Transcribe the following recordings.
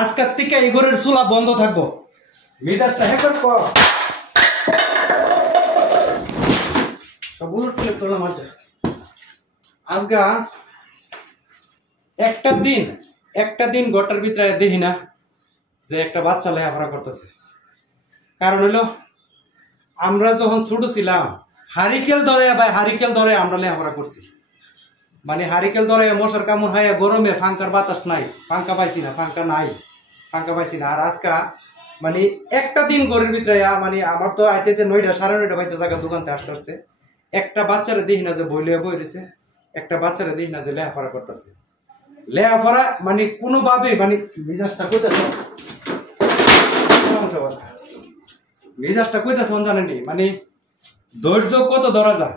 আজকের থেকে এই ঘরের চুলা বন্ধ থাকবো। মেজাজটা হেকর কর সব উলট পুলট করলাম। আজকে একটা দিন ঘরটার ভিতরে দেখি না যে একটা বাচ্চা লেখাপড়া করতেছে। কারণ হইলো আমরা যখন ছোট ছিলাম হারিকেল ধরে আমরা লেখাপড়া করছি। মানে হারিকেল ধরে মশার কামড় হয়, গরমে ফাঙ্কার বাতাস নাই, ফাঙ্কা পাইছি না। আর আজকা মানে একটা দিন ঘরের ভিতরে মানে আমার তো আইতে 9টা 9:30 বাচ্চা জায়গা দোকানতে আসতে একটা বাচ্চারে দেখি না যে বই রয়েছে, একটা বাচ্চারে দেখি না যে লেখাপড়া করতেছে। লেখাপড়া মানে কোনোভাবে মানে মেজাজটা কইতেছে জানেনি। মানে ধৈর্য কত ধরা যায়।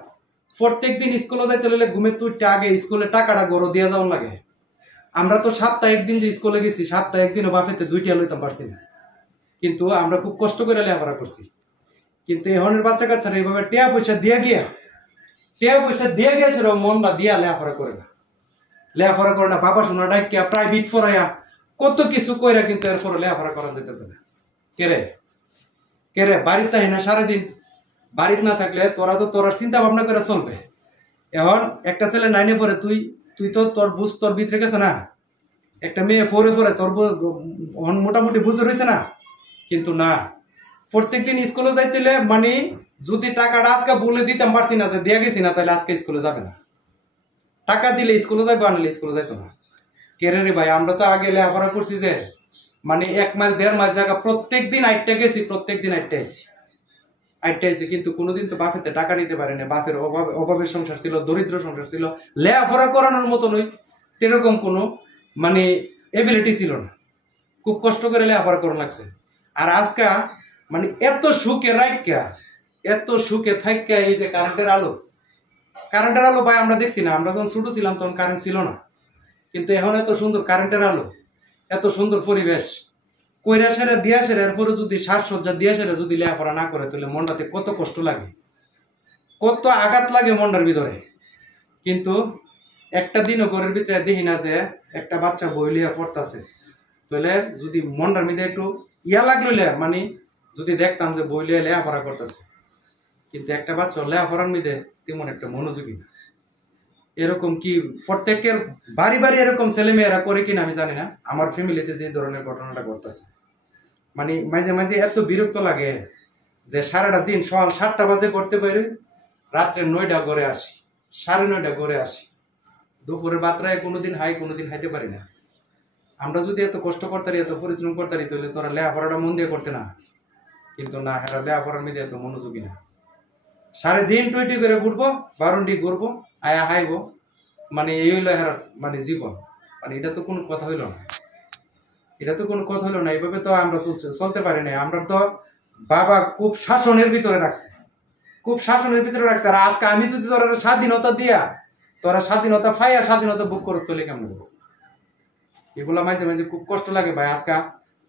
প্রত্যেক দিন স্কুলে যাইতে হলে ঘুমে তুইটা আগে স্কুলে টাকাটা গড়ো দিয়ে যাওয়ার লাগে। আমরা তো সপ্তাহে একদিন যে স্কুলে গেছি, সপ্তাহে একদিনও বাপেতে 2টা লইতাম পারছি না। কিন্তু আমরা খুব কষ্ট করে লেখাপড়া করছি। কিন্তু এখনের বাচ্চা কাচ্চারা এইভাবে টিয়া পয়সা দিয়ে গিয়েছে মনটা দিয়া লেখাপড়া করে না। বাবা শোনা ডাকিয়া প্রাইভেট পড়াইয়া কত কিছু কইরা কিন্তু এরপরে লেখাপড়া করা যেতেছে না। কেরে বাড়িতে না সারাদিন বাড়িতে না থাকলে তোরা চিন্তা ভাবনা করে চলবে। এখন একটা ছেলে 9-এ পড়ে, তুই তো তোর বুঝ তোর ভিতরে গেছে না। একটা মেয়ে 4-এ পড়ে, তোর মোটামুটি বুঝে রয়েছে না। কিন্তু না, প্রত্যেকদিন স্কুলে যাইতে মানে যদি টাকাটা আজকে বলে দিতাম পারছি না যে দিয়ে গেছি না, তাহলে আজকে স্কুলে যাবে না। টাকা দিলে স্কুলে যাইবো, আনলে স্কুলে যাইতো না। কেরে রে ভাই, আমরা তো আগে লেখাপড়া করছি যে মানে 1 মাইল 1.5 মাইল জায়গা প্রত্যেকদিন 8টা গেছি, প্রত্যেকদিন 8টা আইসি। কিন্তু কোনোদিন তো বাপেতে টাকা নিতে পারেনি। বাপের অভাবের সংসার ছিল, দরিদ্র সংসার ছিল, লেখাপড়া করানোর মতো নই এরকম কোনো মানে এবিলিটি ছিল না। খুব কষ্ট করে লেখাপড়া করানো লাগছে। আর আজকে মানে এত সুখে থাইকা এই যে কারেন্টের আলো ভাই আমরা দেখছি না। আমরা যখন ছোট ছিলাম তখন কারেন্ট ছিল না, কিন্তু এখন এত সুন্দর কারেন্টের আলো, এত সুন্দর পরিবেশ কইরা সেরে দিয়া সেরে এরপরে যদি সাজসজ্জা দিয়া সেরে যদি লেখাপড়া না করে তাহলে মনটাতে কত কষ্ট লাগে, কত আঘাত লাগে মনটার ভিতরে। কিন্তু একটা দিনও ঘরের ভিতরে দেখি না যে একটা বাচ্চা বই লিয়া পড়তেছে। তাহলে যদি মনটার মধ্যে একটু লাগলো মানে যদি দেখতাম যে বই লিয়া লেখাপড়া করতেছে। কিন্তু একটা বাচ্চা লেখাপড়ার মধ্যে তেমন একটা মনোযোগী না। এরকম কি প্রত্যেকের বাড়ি এরকম ছেলে মেয়েরা করে কিনা আমি জানি না। আমার ফ্যামিলিতে যে ধরনের ঘটনাটা ঘটতেছে মানে মাঝে এত বিরক্ত লাগে যে সারাটা দিন সকাল 7টা বাজে পড়তে পারি, রাত্রে 9টা ঘরে আসি, 9:30 ঘরে আসি, দুপুরে বাতরায় কোনোদিন হাইতে পারি না। আমরা যদি এত কষ্ট করতারি, এত পরিশ্রম করতারি, তাহলে তোরা লেখাপড়াটা মন দিয়ে করতে না। কিন্তু না, হেরা লেখাপড়ার মধ্যে এত মনোযোগী না। সারাদিন 20 করে ঘুরবো, 12টি ঘুরবো, আয়া হাইবো, মানে এই হইলো হেরার মানে জীবন। মানে এটা তো কোনো কথা হইলো না। এইভাবে তো আমরা চলতে পারি না। আমরা তো বাবা খুব শাসনের ভিতরে রাখছে। আর আজকে আমি যদি তোরা স্বাধীনতা দিয়া তোরা স্বাধীনতা পাইয়া স্বাধীনতা বুক করস তাহলে কেমন করবো? এগুলো মাঝে খুব কষ্ট লাগে ভাই। আজকে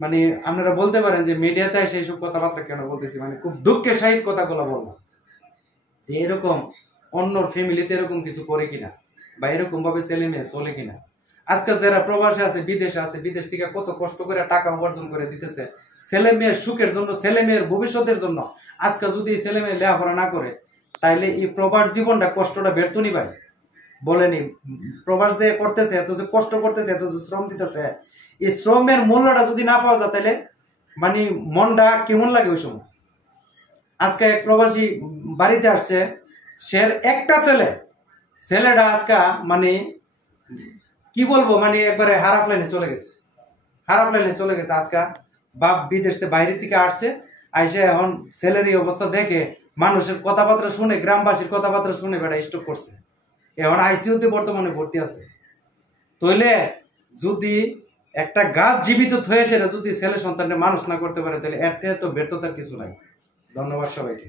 মানে আপনারা বলতে পারেন যে মিডিয়াতে সেই সব কথাবার্তা কেন বলতেছি, মানে খুব দুঃখের সহিত কথাগুলো বলবো যে এরকম অন্যর ফ্যামিলিতে এরকম কিছু করে কিনা বা এরকম ভাবে ছেলে মেয়ে চলে কিনা। আজকে যারা প্রবাসে আছে, বিদেশ থেকে কত কষ্ট করে টাকা উপার্জন করে দিতেছে ছেলে মেয়ের সুখের জন্য, ছেলে মেয়ের ভবিষ্যতের জন্য। আজকে যদি ছেলে মেয়ে লেখাপড়া না করে তাইলে এই প্রবাস জীবনটা কষ্টটা ব্যর্থ নি ভাই। বলেনি প্রবাস যে করতেছে, এত যে কষ্ট করতেছে, এত যে শ্রম দিতেছে, এই শ্রমের মূল্যটা যদি না পাওয়া যায় তাহলে মানে মনটা কেমন লাগে ওই সময়। আজকে এক প্রবাসী বাড়িতে আসছে, সে একটা ছেলেটা আজকে মানে কি বলবো, মানে একবারে খারাপ লাইনে চলে গেছে। আজকে বাপ বিদেশ বাইরে থেকে আসছে, আইসে এখন ছেলের এই অবস্থা দেখে মানুষের কথাবার্তা শুনে, গ্রামবাসীর কথাবার্তা শুনে বেটা স্ট্রোক করছে। এখন আইসিইউতে বর্তমানে ভর্তি আছে। তাইলে যদি একটা গাছ জীবিত হয়ে সেটা যদি ছেলে সন্তানকে মানুষ না করতে পারে তাহলে এর থেকে তো ব্যর্থতার কিছু নাই। ধন্যবাদ সবাইকে।